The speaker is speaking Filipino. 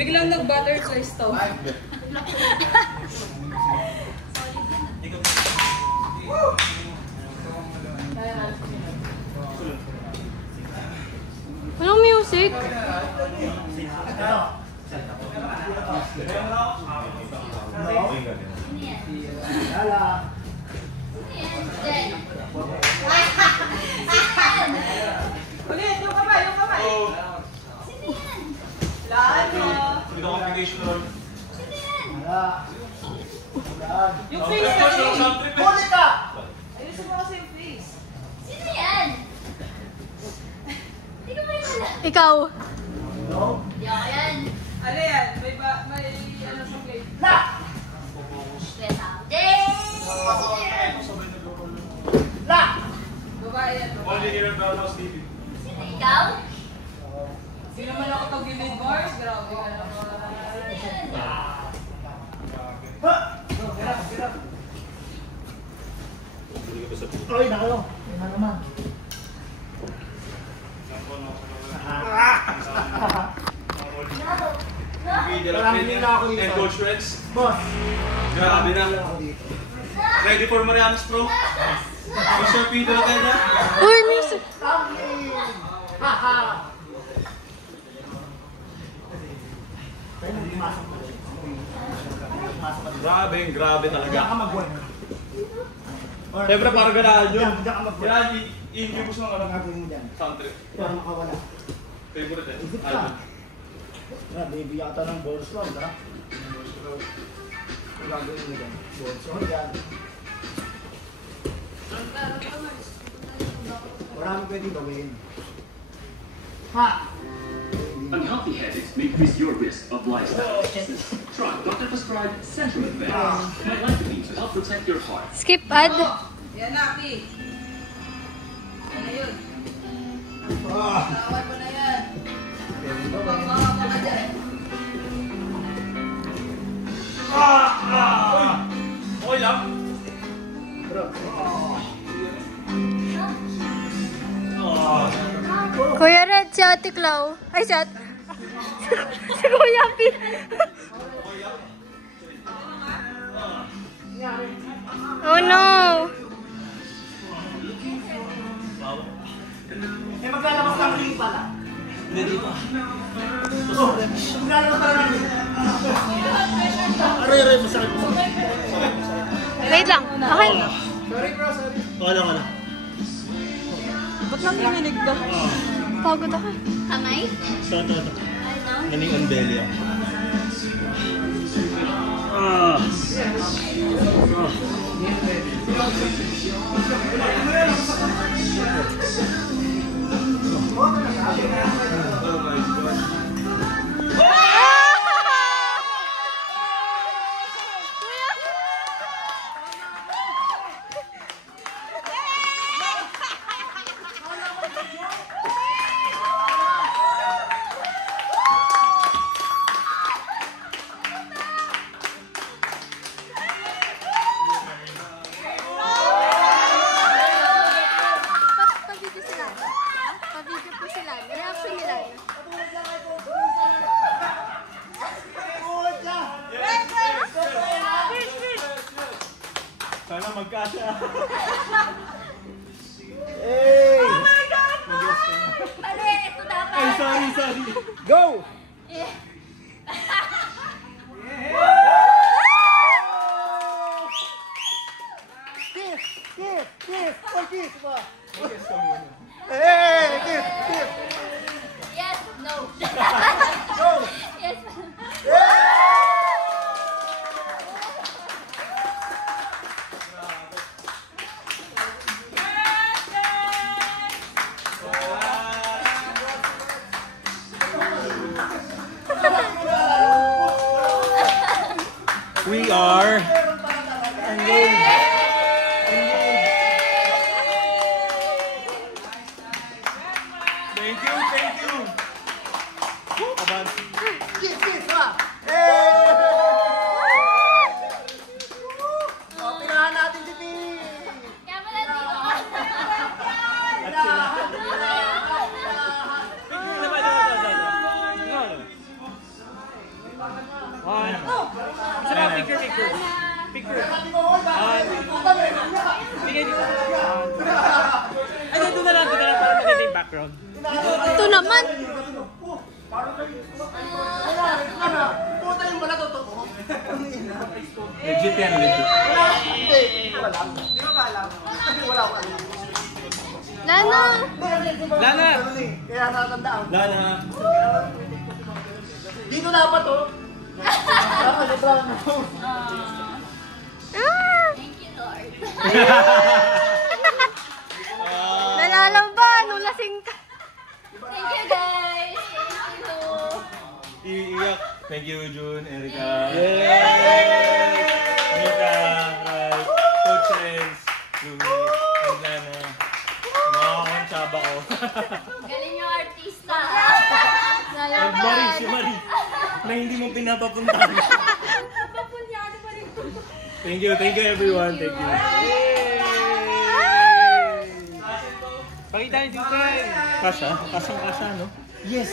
Biglang nag-butterfly stove. Anong music? Ulit, yung kamay, yung kamay. Lalo. Yung face kasi. Huli ka! Ayusin mo kasi yung face. Sino yan? Hindi ko may wala. Ikaw. No? Hindi ako yan. Ano yan? May ano sa plate. La! Stress out. Ding! Sino yan? La! Babae yan. Sino ikaw? Hindi naman ako tag-gilid bars. Grabe ka naman. Ay, nakalo. Yan na naman. Maraming nila ako dito. And Coach Rex. Boss. Grabe na. Ako dito. Ready for Marianas Pro? Mr. Peter Atena. Uy, music. Haha. Pwede masok mo. Grabe talaga. Diyan ka mag-work. Siyempre parang ganahan yun. Diyan ka mag-work. Yan, i-inibus ng Ang gagawin mo dyan. sound trip. Para makawala. Favorite eh. Isip ka. Album. Baby yata ng balls round, ha? Ang gagawin mo dyan. Balls round yan. Marami pwede gawin. Ha! Unhealthy habits may increase your risk of lifestyle diseases. Try doctor-prescribed Centrum Advance. Glycine to help protect your heart. Skip ad. Yan na, Pi. Yan na yun. Ah! Tawad mo na yan. Pwede ba ba? Pagmama ka dyan. Okay lang. Bro. Kuya Red, si Ate Clau. Ay, si Ate... si Kuya Pi. Oh no! Eh, maglalabas ng ring pala. Hindi dito. Oh, maglalabas pala ng ring. Aray, masakit mo. Wait lang. Okay. Sorry bro, sorry. Wala. Ba't nang hininig ka? Pagod ako. Kamay? Ito. Ano? Naning on belly ako. Pabidyo sila. Pabidyo po sila. Reaction nila. Sana magkasya. Hey! Mali! Ito dapat! Ay, sorry. Go! Kiss ba? Hey! Kiss! Yes! No! Go! Yes! We are Thank you. Kiss ba? Hey! Pinahan natin si P! Kaya pala dito ka! One. Sino picture? Picture. Bigay dito. Ay, dito na lang para makita yung background. Ito naman. Puta yung wala totoo. Legit yan, legit. Hindi ko alam. Di ba alam? Kasi wala ko alam. Lana. Lana! Kaya nakatandaan. Lana. Dito dapat oh. Dapat sobrang Ah! Thank you, Lord. Nalalamba, nung lasing ka. Thank you, guys. Thank you. Iiyak. Thank you, June, Erica. Yay! Mika, Rai, Coach Renz, Louie, and Lana. Nakakakontsaba ko. Galing yung artista. And Marie, si Marie. Na hindi mo pinapapuntahan. Thank you everyone. Thank you. Pakita niyo si Ken. Kasha? Kasang-kasha, no? Yes!